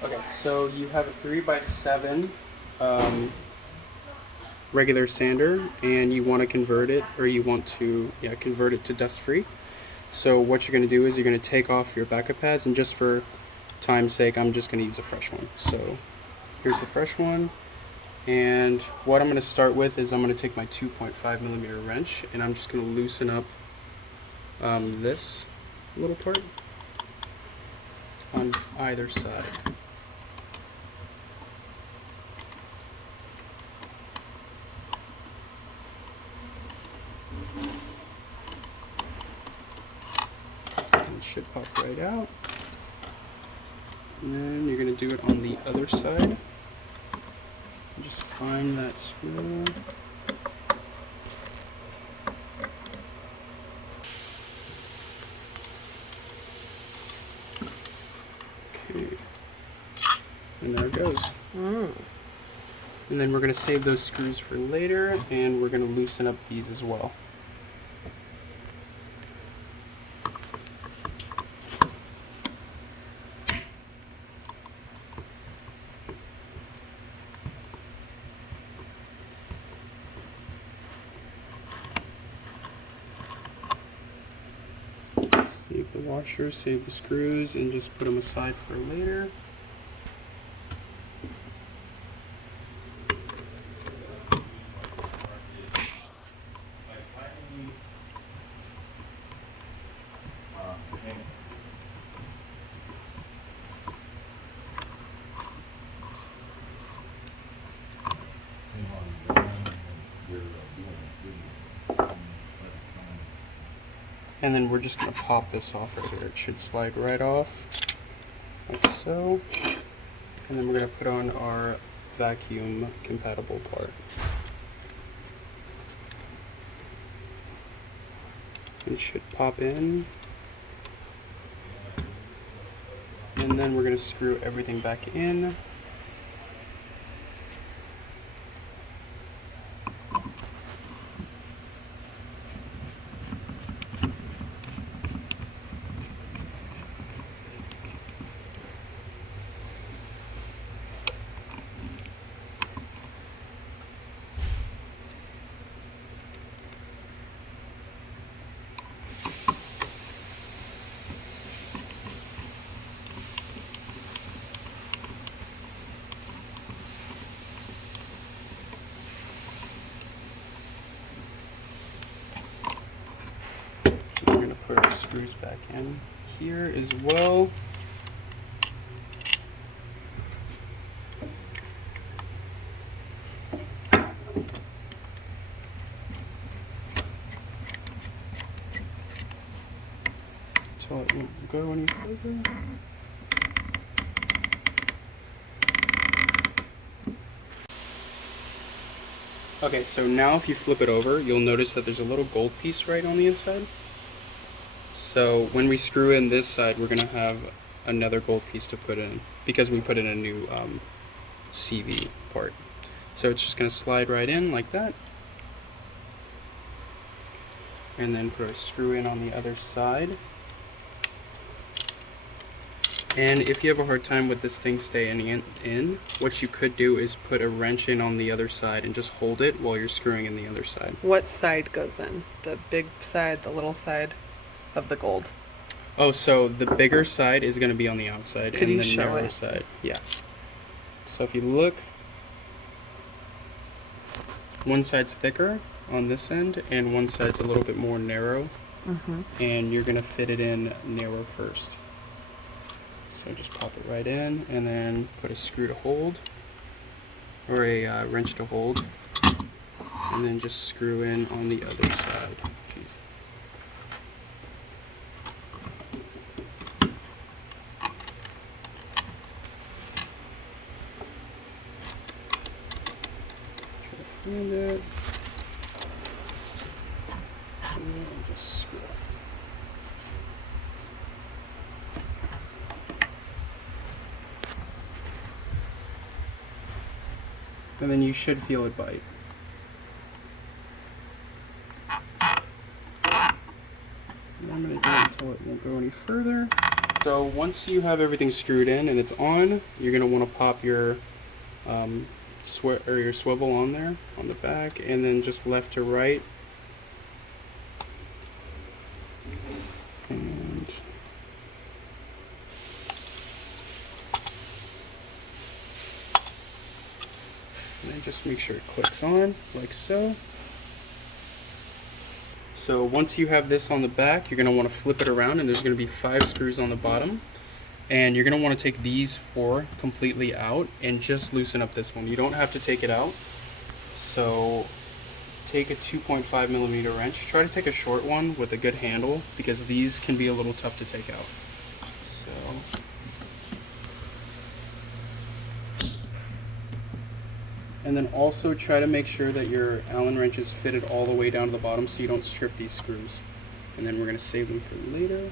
Okay, so you have a 3x7 regular sander, and you want to convert it, or you want to convert it to dust free. So what you're going to do is you're going to take off your backup pads, and just for time's sake, I'm just going to use a fresh one. So here's the fresh one, and what I'm going to start with is I'm going to take my 2.5mm wrench, and I'm just going to loosen up this little part on either side. It should pop right out. And then you're going to do it on the other side. Just find that screw. Okay. And there it goes. And then we're going to save those screws for later, and we're going to loosen up these as well. Save the washer, save the screws, and just put them aside for later. And then we're just going to pop this off right here. It should slide right off, like so. And then we're going to put on our vacuum compatible part. It should pop in. And then we're going to screw everything back in. We're going to put our screws back in here as well. So it won't go any further. Okay, so now if you flip it over, you'll notice that there's a little gold piece right on the inside. So when we screw in this side, we're going to have another gold piece to put in, because we put in a new CV part. So it's just going to slide right in like that. And then put our screw in on the other side. And if you have a hard time with this thing staying in, what you could do is put a wrench in on the other side and just hold it while you're screwing in the other side. What side goes in? The big side, the little side of the gold? Oh, so the bigger side is going to be on the outside, Could and the you show narrower it? side. Yeah. So if you look, one side's thicker on this end, and one side's a little bit more narrow. And you're going to fit it in narrow first. So just pop it right in, and then put a screw to hold, or a wrench to hold, and then just screw in on the other side. Jeez. Try to find it, and just screw it. And then you should feel it bite. And I'm going to do it until it won't go any further. So once you have everything screwed in and it's on, you're gonna want to pop your your swivel on there on the back, and then just left to right. And then just make sure it clicks on like so. So once you have this on the back, you're going to want to flip it around, and there's going to be 5 screws on the bottom. And you're going to want to take these 4 completely out and just loosen up this one. You don't have to take it out. So take a 2.5 millimeter wrench. Try to take a short one with a good handle, because these can be a little tough to take out. So and then also try to make sure that your Allen wrench is fitted all the way down to the bottom so you don't strip these screws. And then we're going to save them for later.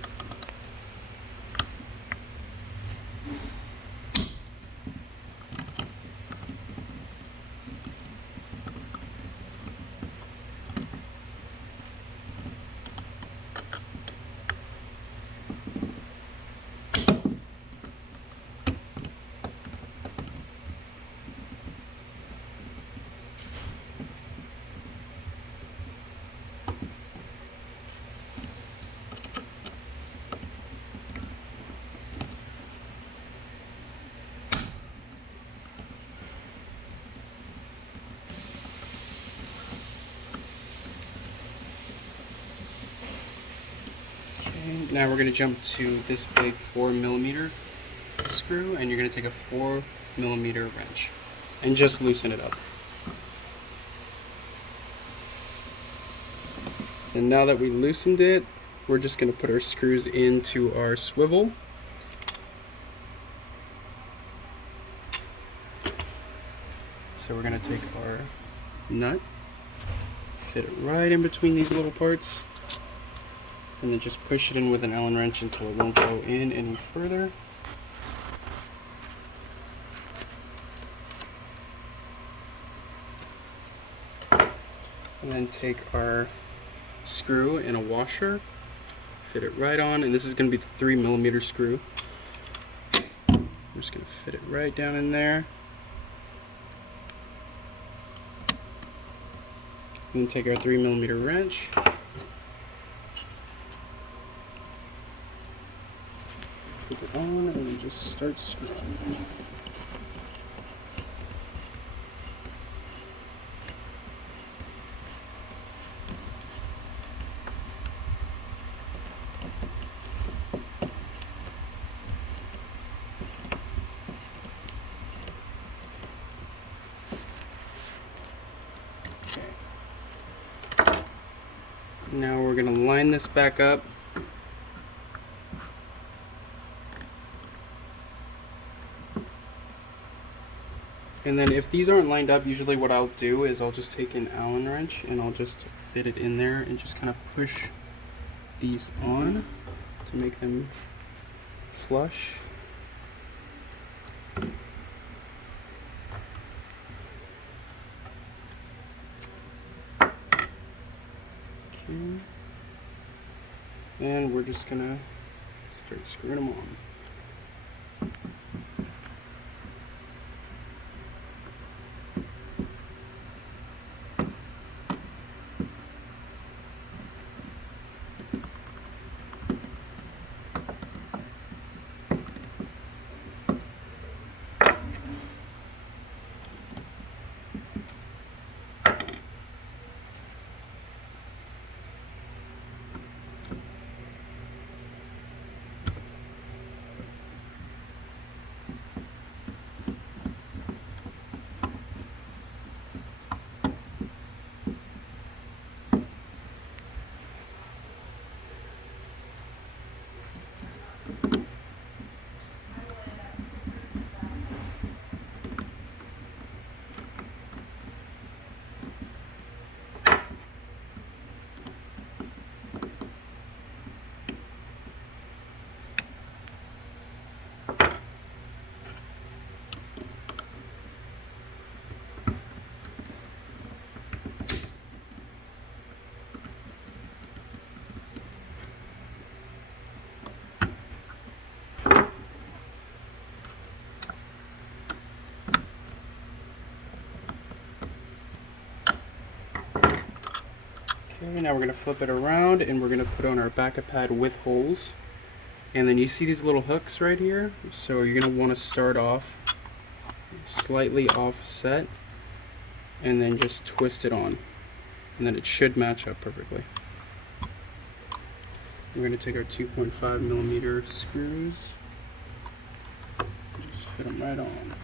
Now we're going to jump to this big 4 millimeter screw, and you're going to take a 4 millimeter wrench and just loosen it up. And now that we loosened it, we're just going to put our screws into our swivel. So we're going to take our nut, fit it right in between these little parts, and then just push it in with an Allen wrench until it won't go in any further. And then take our screw in a washer, fit it right on, and this is going to be the 3 millimeter screw. We're just going to fit it right down in there. And then take our 3 millimeter wrench. Put it on and just start screwing. Okay. Now we're going to line this back up. And then if these aren't lined up, usually what I'll do is I'll just take an Allen wrench and I'll just fit it in there and just kind of push these on to make them flush. Okay. And we're just gonna start screwing them on. Okay, now we're going to flip it around and we're going to put on our backup pad with holes. And then you see these little hooks right here? So you're going to want to start off slightly offset and then just twist it on. And then it should match up perfectly. We're going to take our 2.5 millimeter screws, just fit them right on.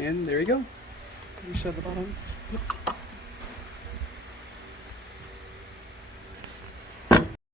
And there you go. Can you show the bottom?